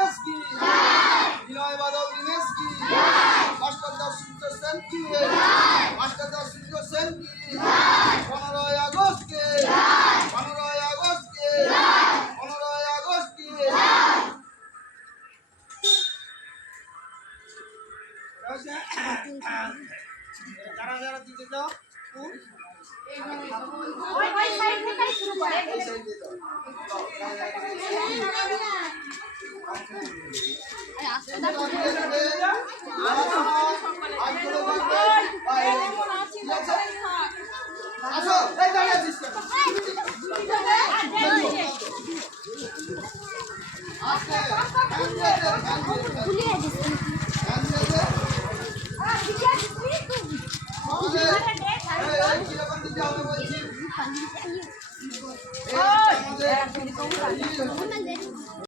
দিনেশ কি বিনয় বাদল দিনেশ কি মাস্টার দাস সূর্য সেন কি মাস্টার দাস সূর্য সেন কি 15ই আগস্ট কে 15ই আগস্ট কে 15ই আগস্ট কে যারা যারা দিতে দাও ওই সাইড থেকে শুরু করে এই সাইড দিয়ে দাও আরে আস্তে দাও আসো এই দাঁড়িয়ে আছিস কেন আস্তে ভুলিয়ে দিস কিরকম দিতে হবে বলছি